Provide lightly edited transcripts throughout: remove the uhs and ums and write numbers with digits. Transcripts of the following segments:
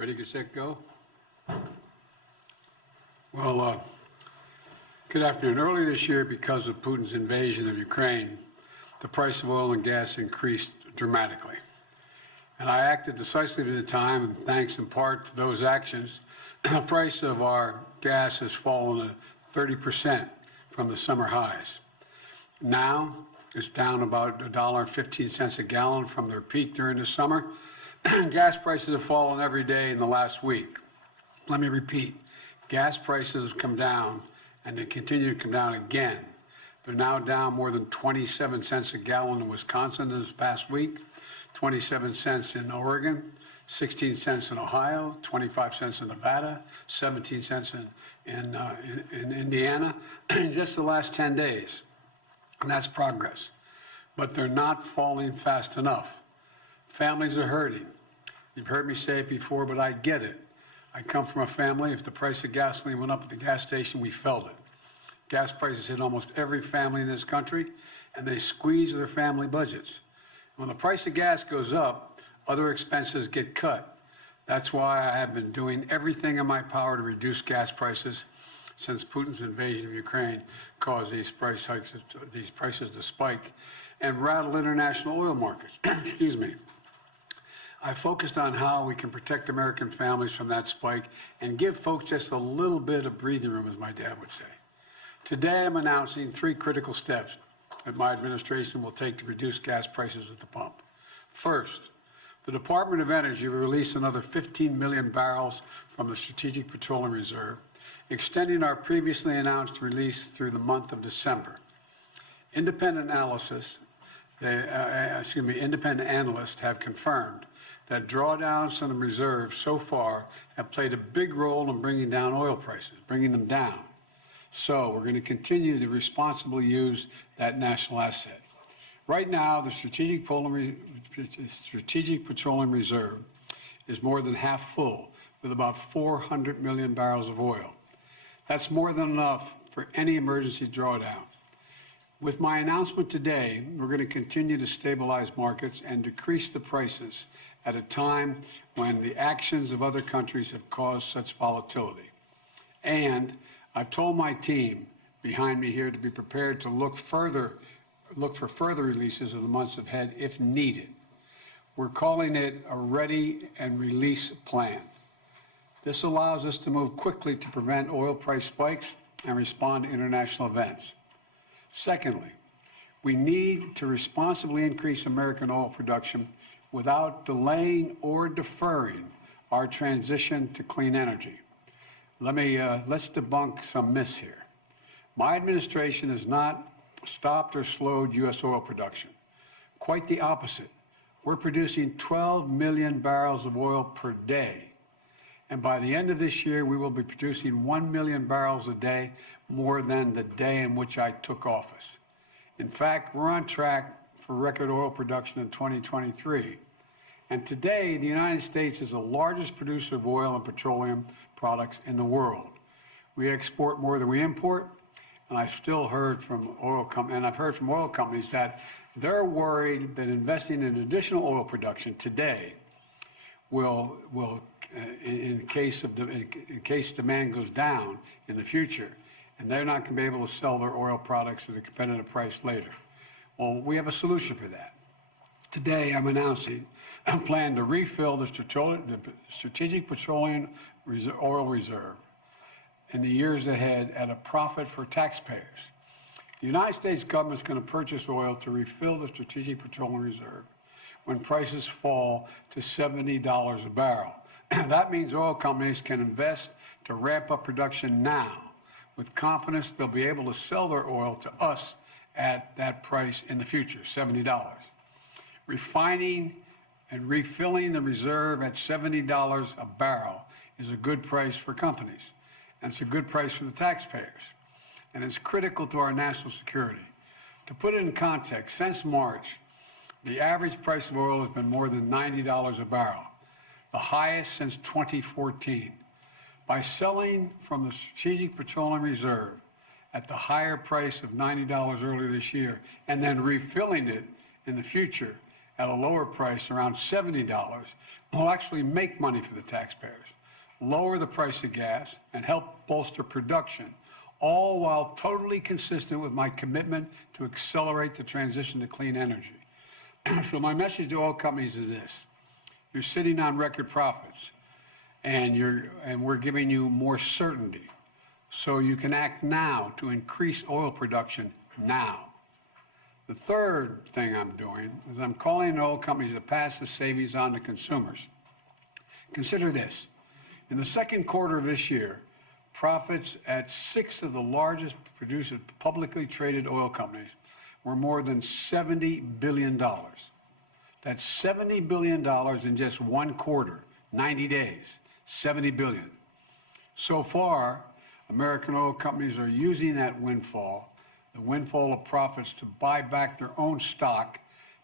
Ready, get set, go. Well, good afternoon. Earlier this year, because of Putin's invasion of Ukraine, the price of oil and gas increased dramatically. And I acted decisively at the time, and thanks in part to those actions, the price of our gas has fallen 30% from the summer highs. Now, it's down about $1.15 a gallon from their peak during the summer. Gas prices have fallen every day in the last week. Let me repeat, gas prices have come down, and they continue to come down again. They're now down more than 27 cents a gallon in Wisconsin this past week, 27 cents in Oregon, 16 cents in Ohio, 25 cents in Nevada, 17 cents in Indiana, in just the last 10 days. And that's progress. But they're not falling fast enough. Families are hurting. You've heard me say it before, but I get it. I come from a family, if the price of gasoline went up at the gas station, we felt it. Gas prices hit almost every family in this country, and they squeeze their family budgets. When the price of gas goes up, other expenses get cut. That's why I have been doing everything in my power to reduce gas prices since Putin's invasion of Ukraine caused these prices to spike and rattle international oil markets. Excuse me. I focused on how we can protect American families from that spike and give folks just a little bit of breathing room, as my dad would say. Today, I'm announcing 3 critical steps that my administration will take to reduce gas prices at the pump. First, the Department of Energy will release another 15 million barrels from the Strategic Petroleum Reserve, extending our previously announced release through the month of December. Independent analysts have confirmed that drawdowns from the reserve so far have played a big role in bringing down oil prices, bringing them down. So we're going to continue to responsibly use that national asset. Right now, the Strategic Petroleum Reserve is more than half full, with about 400 million barrels of oil. That's more than enough for any emergency drawdown. With my announcement today, we're going to continue to stabilize markets and decrease the prices at a time when the actions of other countries have caused such volatility. And I've told my team behind me here to be prepared to look for further releases in the months ahead if needed. We're calling it a ready and release plan. This allows us to move quickly to prevent oil price spikes and respond to international events. Secondly, we need to responsibly increase American oil production without delaying or deferring our transition to clean energy. Let's debunk some myths here. My administration has not stopped or slowed U.S. oil production. Quite the opposite. We're producing 12 million barrels of oil per day. And by the end of this year, we will be producing 1 million barrels a day, more than the day in which I took office. In fact, we're on track for record oil production in 2023. And today, the United States is the largest producer of oil and petroleum products in the world. We export more than we import, and I've heard from oil companies that they're worried that investing in additional oil production today will in case demand goes down in the future, and they're not going to be able to sell their oil products at a competitive price later. Well, we have a solution for that. Today, I'm announcing a plan to refill the Strategic Petroleum Oil Reserve in the years ahead at a profit for taxpayers. The United States government is going to purchase oil to refill the Strategic Petroleum Reserve when prices fall to $70 a barrel. That means oil companies can invest to ramp up production now with confidence they'll be able to sell their oil to us at that price in the future, $70. Refining and refilling the reserve at $70 a barrel is a good price for companies, and it's a good price for the taxpayers, and it's critical to our national security. To put it in context, since March, the average price of oil has been more than $90 a barrel, the highest since 2014. By selling from the Strategic Petroleum Reserve at the higher price of $90 earlier this year, and then refilling it in the future at a lower price, around $70, will actually make money for the taxpayers, lower the price of gas, and help bolster production, all while totally consistent with my commitment to accelerate the transition to clean energy. So my message to oil companies is this: you're sitting on record profits, and we're giving you more certainty, so you can act now to increase oil production now. The third thing I'm doing is I'm calling on oil companies to pass the savings on to consumers. Consider this: in the second quarter of this year, profits at 6 of the largest producers, publicly traded oil companies, were more than $70 billion. That's $70 billion in just one quarter, 90 days, $70 billion. So far, American oil companies are using that windfall, the windfall of profits, to buy back their own stock,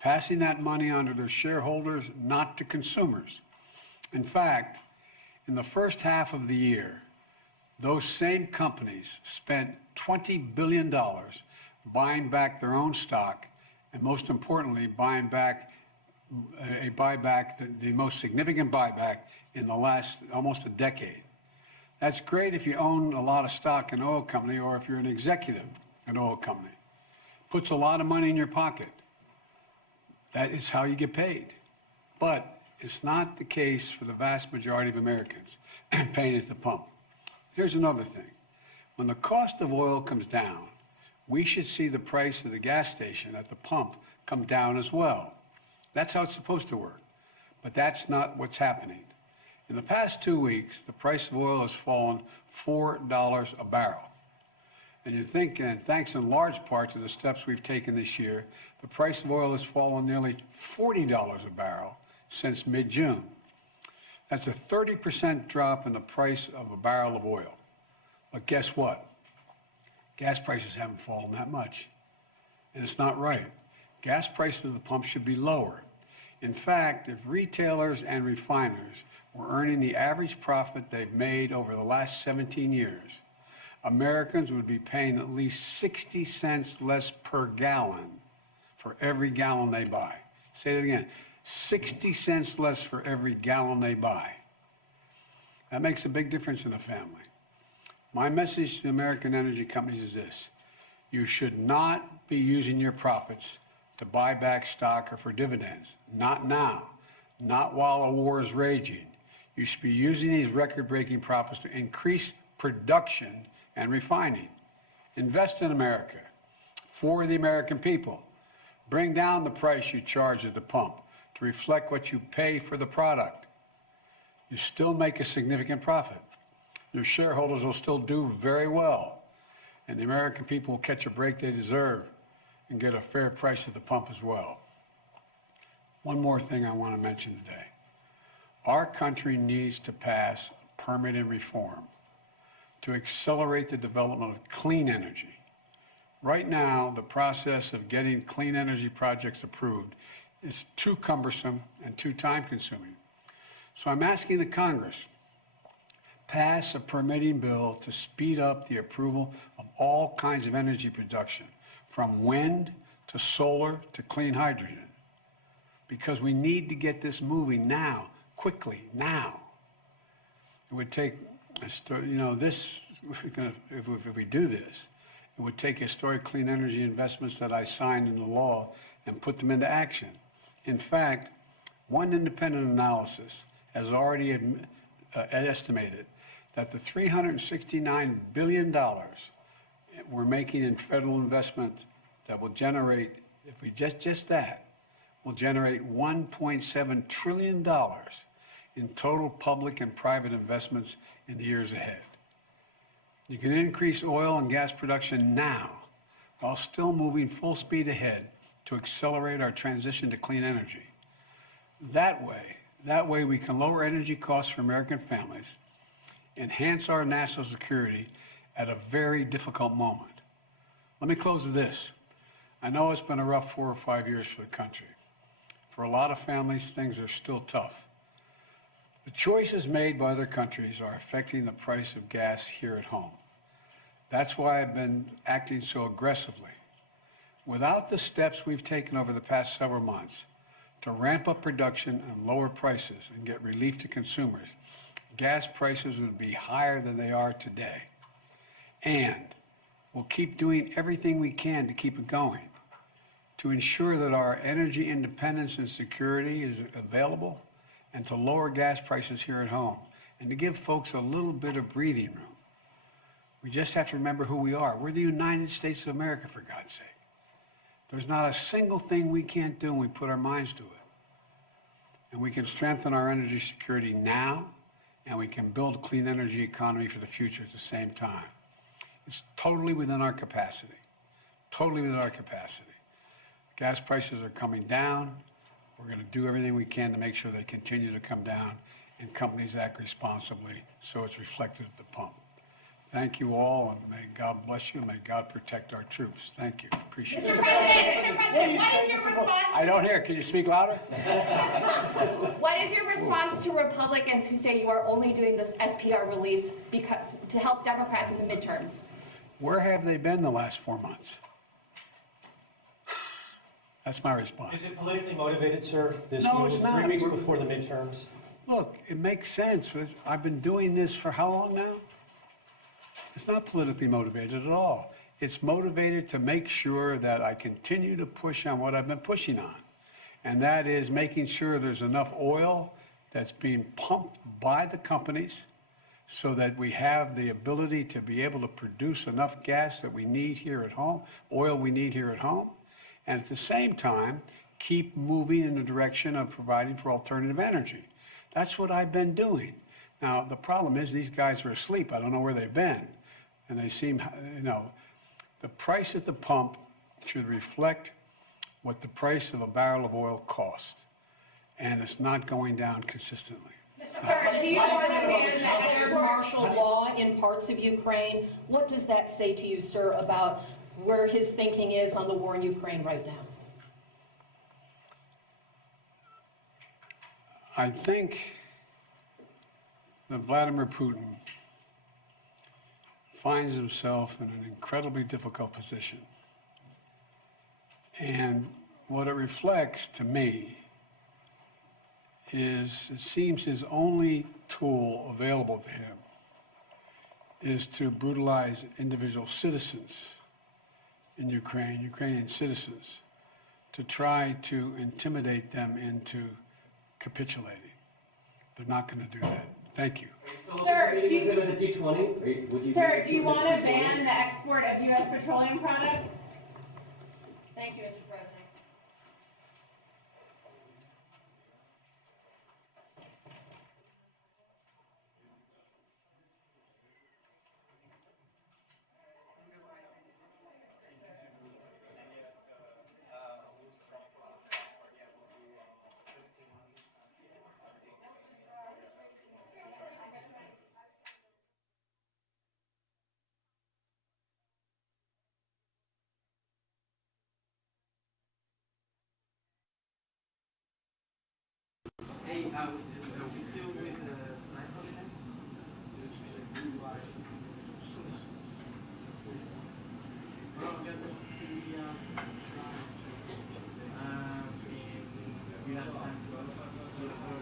passing that money on to their shareholders, not to consumers. In fact, in the first half of the year, those same companies spent $20 billion buying back their own stock, and most importantly, buying back the most significant buyback in the last almost a decade. That's great if you own a lot of stock in an oil company, or if you're an executive in an oil company. Puts a lot of money in your pocket. That is how you get paid. But it's not the case for the vast majority of Americans paying at the pump. Here's another thing. When the cost of oil comes down, we should see the price of the gas station at the pump come down as well. That's how it's supposed to work. But that's not what's happening. In the past 2 weeks, the price of oil has fallen $4 a barrel. And you think, and thanks in large part to the steps we've taken this year, the price of oil has fallen nearly $40 a barrel since mid-June. That's a 30% drop in the price of a barrel of oil. But guess what? Gas prices haven't fallen that much. And it's not right. Gas prices at the pump should be lower. In fact, if retailers and refiners were earning the average profit they've made over the last 17 years, Americans would be paying at least 60 cents less per gallon for every gallon they buy. Say it again, 60 cents less for every gallon they buy. That makes a big difference in a family. My message to the American energy companies is this: you should not be using your profits to buy back stock or for dividends. Not now, not while a war is raging. You should be using these record-breaking profits to increase production and refining. Invest in America for the American people. Bring down the price you charge at the pump to reflect what you pay for the product. You still make a significant profit. Your shareholders will still do very well, and the American people will catch a break they deserve and get a fair price at the pump as well. One more thing I want to mention today. Our country needs to pass permitting reform to accelerate the development of clean energy. Right now, the process of getting clean energy projects approved is too cumbersome and too time-consuming. So I'm asking the Congress, pass a permitting bill to speed up the approval of all kinds of energy production, from wind to solar to clean hydrogen, because we need to get this moving now, quickly, now. It would take, if we do this, it would take historic clean energy investments that I signed into law and put them into action. In fact, one independent analysis has already estimated that the $369 billion we're making in federal investment that will generate, if we just that, will generate $1.7 trillion in total public and private investments in the years ahead. You can increase oil and gas production now while still moving full speed ahead to accelerate our transition to clean energy. That way we can lower energy costs for American families, enhance our national security at a very difficult moment. Let me close with this. I know it's been a rough 4 or 5 years for the country. For a lot of families, things are still tough. The choices made by other countries are affecting the price of gas here at home. That's why I've been acting so aggressively. Without the steps we've taken over the past several months to ramp up production and lower prices and get relief to consumers, gas prices would be higher than they are today. And we'll keep doing everything we can to keep it going, to ensure that our energy independence and security is available, and to lower gas prices here at home, and to give folks a little bit of breathing room. We just have to remember who we are. We're the United States of America, for God's sake. There's not a single thing we can't do when we put our minds to it. And we can strengthen our energy security now, and we can build a clean energy economy for the future at the same time. It's totally within our capacity. Totally within our capacity. Gas prices are coming down. We're going to do everything we can to make sure they continue to come down, and companies act responsibly so it's reflected at the pump. Thank you all, and may God bless you, and may God protect our troops. Thank you. Appreciate it. Mr. President, what is your response? I don't hear. Can you speak louder? What is your response to Republicans who say you are only doing this SPR release because, to help Democrats in the midterms? Where have they been the last 4 months? That's my response. Is it politically motivated, sir? This No, move it's not. 3 weeks before the midterms? Look, it makes sense. I've been doing this for how long now? It's not politically motivated at all. It's motivated to make sure that I continue to push on what I've been pushing on. And that is making sure there's enough oil that's being pumped by the companies so that we have the ability to be able to produce enough gas that we need here at home, oil we need here at home, and at the same time, keep moving in the direction of providing for alternative energy. That's what I've been doing. Now, the problem is these guys are asleep. I don't know where they've been. And they seem, the price at the pump should reflect what the price of a barrel of oil costs. And it's not going down consistently. Sir, do you understand that there's martial law in parts of Ukraine? What does that say to you, sir, about where his thinking is on the war in Ukraine right now? I think that Vladimir Putin finds himself in an incredibly difficult position. And what it reflects to me is it seems his only tool available to him is to brutalize individual citizens in Ukraine, Ukrainian citizens, to try to intimidate them into capitulating. They're not going to do that. Thank you. Sir, do you want to ban the export of U.S. petroleum products? Thank you, Mr. President. Hey, are we still with life holiday? We have time to